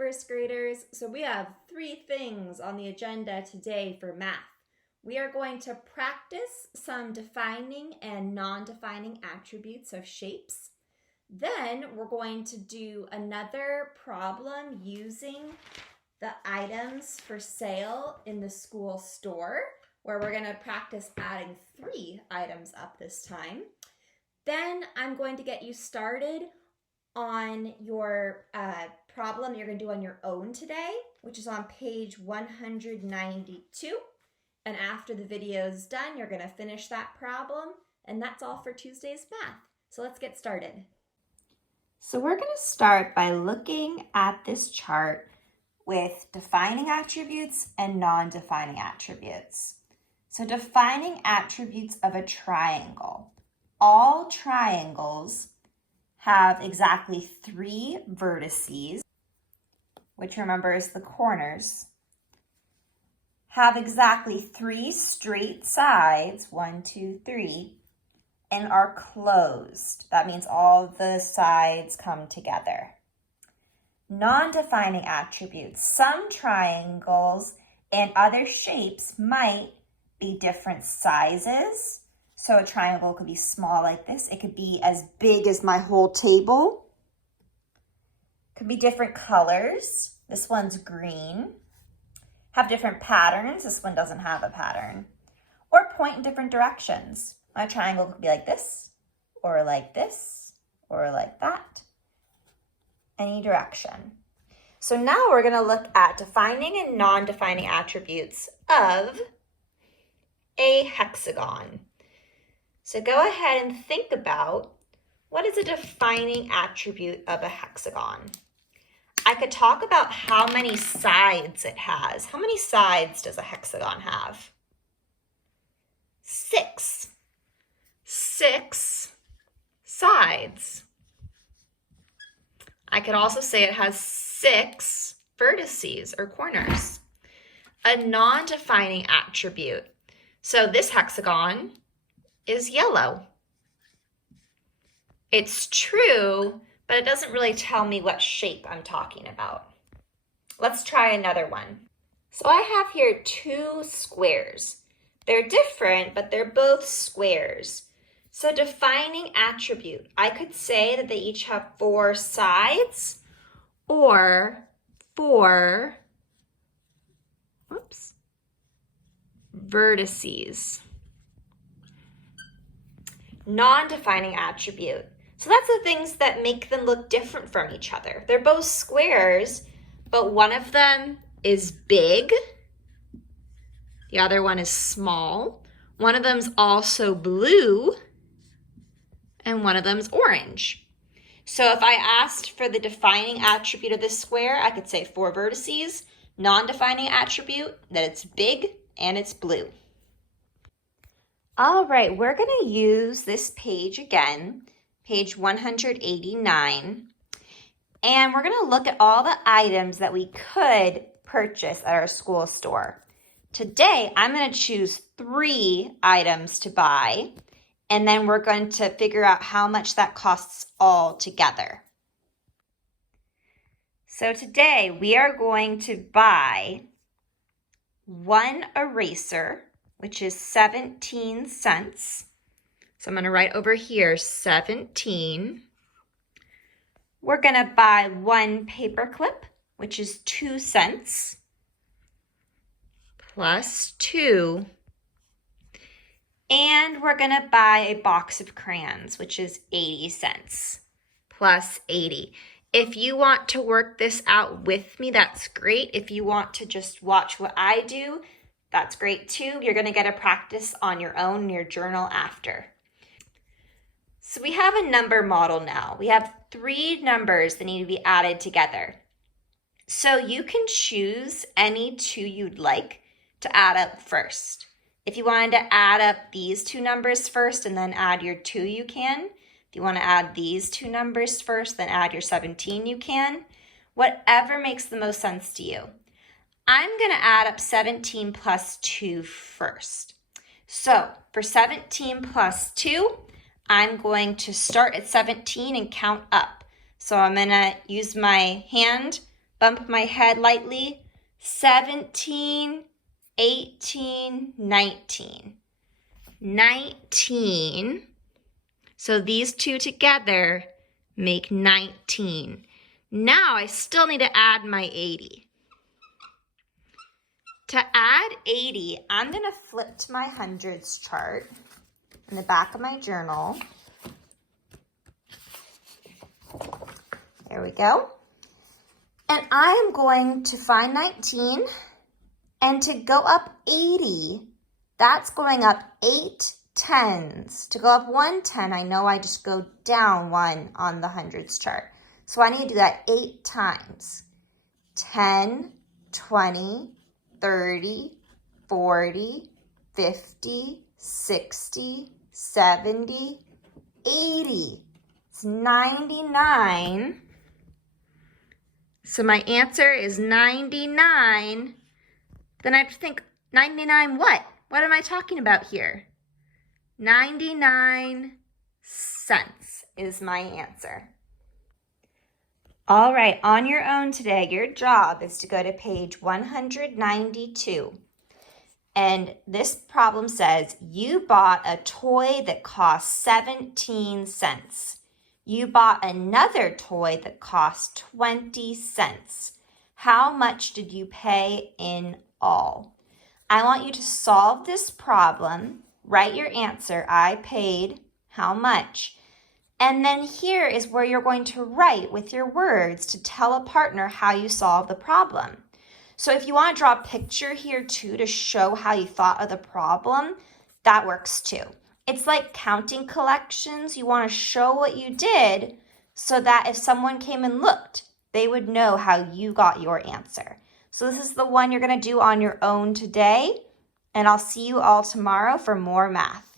first graders. So we have 3 things on the agenda today for math. We are going to practice some defining and non-defining attributes of shapes. Then we're going to do another problem using the items for sale in the school store, where we're going to practice adding 3 items up this time. Then I'm going to get you started on your problem you're going to do on your own today, which is on page 192. And after the video is done, you're going to finish that problem. And that's all for Tuesday's math. So let's get started. So we're going to start by looking at this chart with defining attributes and non-defining attributes. So defining attributes of a triangle. All triangles have exactly 3 vertices, which remember is the corners, have exactly 3 straight sides, 1, 2, 3, and are closed. That means all the sides come together. Non-defining attributes. Some triangles and other shapes might be different sizes. So a triangle could be small like this. It could be as big as my whole table. Could be different colors. This one's green. Have different patterns. This one doesn't have a pattern. Or point in different directions. My triangle could be like this, or like this, or like that. Any direction. So now we're going to look at defining and non-defining attributes of a hexagon. So go ahead and think about, what is a defining attribute of a hexagon? I could talk about how many sides it has. How many sides does a hexagon have? 6. 6 sides. I could also say it has 6 vertices or corners. A non-defining attribute. So this hexagon is yellow. It's true, but it doesn't really tell me what shape I'm talking about. Let's try another one. So I have here 2 squares. They're different, but they're both squares. So defining attribute, I could say that they each have 4 sides or 4 vertices. Non-defining attribute. So that's the things that make them look different from each other. They're both squares, but one of them is big. The other one is small. One of them's also blue, and one of them's orange. So if I asked for the defining attribute of this square, I could say 4 vertices. Non-defining attribute, that it's big and it's blue. All right, we're going to use this page again, page 189, and we're going to look at all the items that we could purchase at our school store. Today, I'm going to choose 3 items to buy, and then we're going to figure out how much that costs all together. So today, we are going to buy 1 eraser, which is 17 cents. So I'm going to write over here 17. We're going to buy 1 paper clip, which is 2 cents, plus 2. And we're going to buy a box of crayons, which is 80 cents, plus 80. If you want to work this out with me, that's great. If you want to just watch what I do, that's great too. You're going to get a practice on your own in your journal after. So we have a number model now. We have 3 numbers that need to be added together. So you can choose any 2 you'd like to add up first. If you wanted to add up these 2 numbers first and then add your 2, you can. If you want to add these 2 numbers first, then add your 17, you can. Whatever makes the most sense to you. I'm going to add up 17 plus 2 first. So for 17 plus 2, I'm going to start at 17 and count up. So I'm going to use my hand bump my head lightly. 17, 18, 19. 19. So these two together make 19. Now I still need to add my 80. To add 80, I'm going to flip to my hundreds chart in the back of my journal. There we go. And I am going to find 19, and to go up 80, that's going up 8 tens. To go up 1 10, I know I just go down 1 on the hundreds chart. So I need to do that 8 times. 10, 20, 30, 40, 50, 60, 70, 80. It's 99. So my answer is 99. Then I have to think, 99 what? What am I talking about here? 99 cents is my answer. All right, on your own today, your job is to go to page 192. And this problem says, you bought a toy that cost 17 cents. You bought another toy that cost 20 cents. How much did you pay in all? I want you to solve this problem, write your answer, I paid how much. And then here is where you're going to write with your words to tell a partner how you solve the problem. So if you want to draw a picture here too to show how you thought of the problem, that works too. It's like counting collections. You want to show what you did so that if someone came and looked, they would know how you got your answer. So this is the one you're going to do on your own today, and I'll see you all tomorrow for more math.